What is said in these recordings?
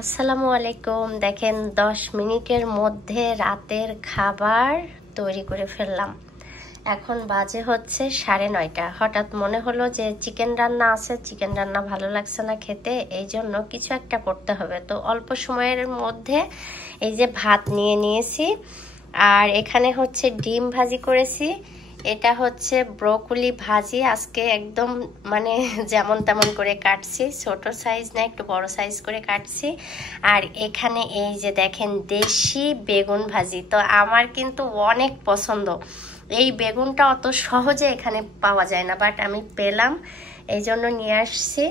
আসসালামু আলাইকুম। দেখেন 10 মিনিটের মধ্যে রাতের খাবার তৈরি করে ফেললাম। এখন বাজে হচ্ছে 9:30। হঠাৎ মনে হলো যে চিকেন রান্না আছে, চিকেন রান্না ভালো লাগছে না খেতে, এই জন্য কিছু একটা করতে হবে। তো অল্প সময়ের মধ্যে এই যে ভাত নিয়ে নিয়েছি, আর এখানে হচ্ছে ডিম ভাজি করেছি। এটা হচ্ছে ব্রোকলি ভাজি, আজকে একদম মানে যেমন তেমন করে কাটছি, ছোট সাইজ না একটু বড় সাইজ করে কাটছি। আর এখানে এই যে দেখেন দেশি বেগুন ভাজি, তো আমার কিন্তু অনেক পছন্দ। এই বেগুনটা অত সহজে এখানে পাওয়া যায় না, বাট আমি পেলাম, এই জন্য নিয়ে আসছি।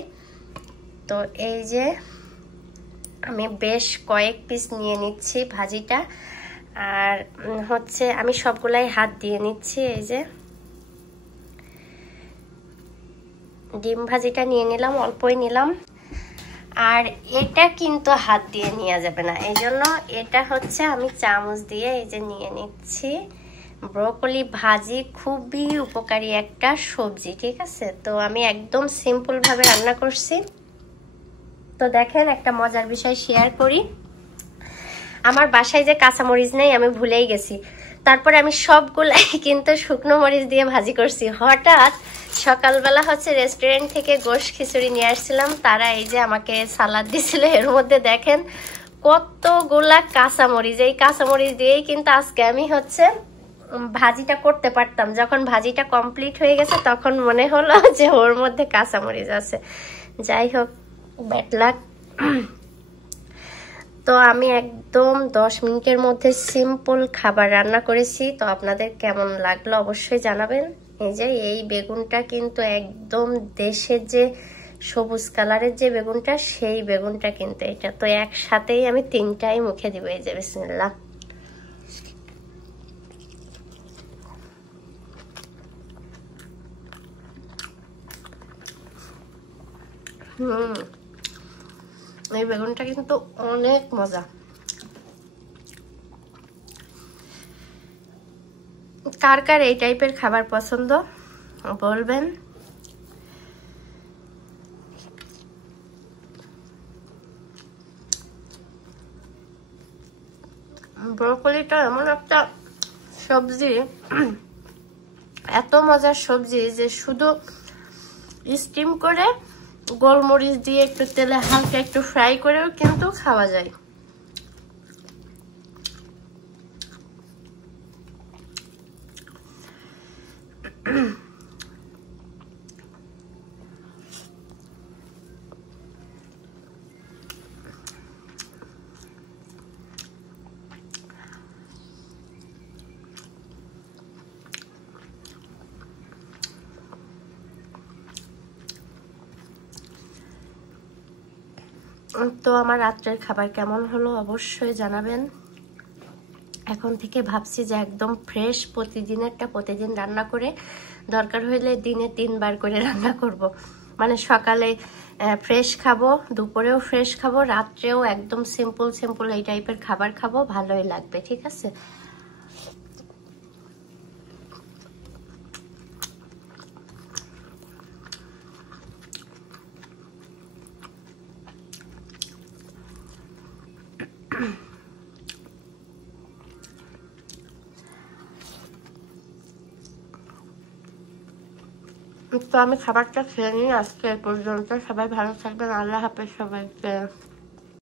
তো এই যে আমি বেশ কয়েক পিস নিয়ে নিচ্ছি ভাজিটা, আর হচ্ছে আমি সবগুলাই হাত দিয়ে নিচ্ছি। এই যে ডিম ভাজিটা নিয়ে নিলাম, অল্পই নিলাম। আর এটা কিন্তু হাত দিয়ে নেওয়া যাবে না, এই জন্য এটা হচ্ছে আমি চামচ দিয়ে এই যে নিয়ে নিচ্ছি। ব্রোকলি ভাজি খুবই উপকারী একটা সবজি, ঠিক আছে? তো আমি একদম সিম্পল ভাবে রান্না করছি। তো দেখেন একটা মজার বিষয় শেয়ার করি। আমার বাসায় যে কাঁচামরিচ নেই, আমি ভুলেই গেছি। তারপরে আমি সবগুলাই কিন্তু শুকনো মরিচ দিয়ে ভাজি করছি। হঠাৎ সকালবেলা হচ্ছে রেস্টুরেন্ট থেকে গোশ খিচুড়ি নিয়ে আসছিলাম, তারা এই যে আমাকে সালাদ দিছিল, এর মধ্যে দেখেন কতগুলা কাঁচামরিচ। এই কাঁচামরিচ দিয়েই কিন্তু আজকে আমি হচ্ছে ভাজিটা করতে পারতাম। যখন ভাজিটা কমপ্লিট হয়ে গেছে তখন মনে হলো যে ওর মধ্যে কাঁচামরিচ আছে। যাই হোক, ব্যাড লাক। তো আমি একদম 10 মিনিটের মধ্যে সিম্পল খাবার রান্না করেছি। তো আপনাদের কেমন লাগলো অবশ্যই জানাবেন। এই যে এই বেগুনটা কিন্তু একদম দেশের যে সবুজ কালারের যে বেগুনটা, সেই বেগুনটা কিন্তু এটা। তো একসাথেই আমি 3টাই মুখে দিব। এই যে বিসমিল্লাহ। এই বেগুনটা কিন্তু অনেক মজা। কার কার এই টাইপের খাবার পছন্দ বলবেন। ব্রোকলিটা এমন একটা সবজি, এত মজার সবজি যে শুধু স্টিম করে গোলমরিচ দিয়ে একটু তেলে হালকা একটু ফ্রাই করেও কিন্তু খাওয়া যায়। তো আমার রাত্রের খাবার কেমন হলো অবশ্যই জানাবেন। এখন থেকে ভাবছি যে একদম ফ্রেশ প্রতিদিন রান্না করে, দরকার হইলে দিনে 3 বার করে রান্না করব। মানে সকালে ফ্রেশ খাবো, দুপুরেও ফ্রেশ খাবো, রাত্রেও একদম সিম্পল এই টাইপের খাবার খাবো, ভালোই লাগবে, ঠিক আছে? তো আমি খাবারটা খেয়ে নিই। আজকে এই পর্যন্ত। সবাই ভালো থাকবেন। আল্লাহ হাফেজ সবাইকে।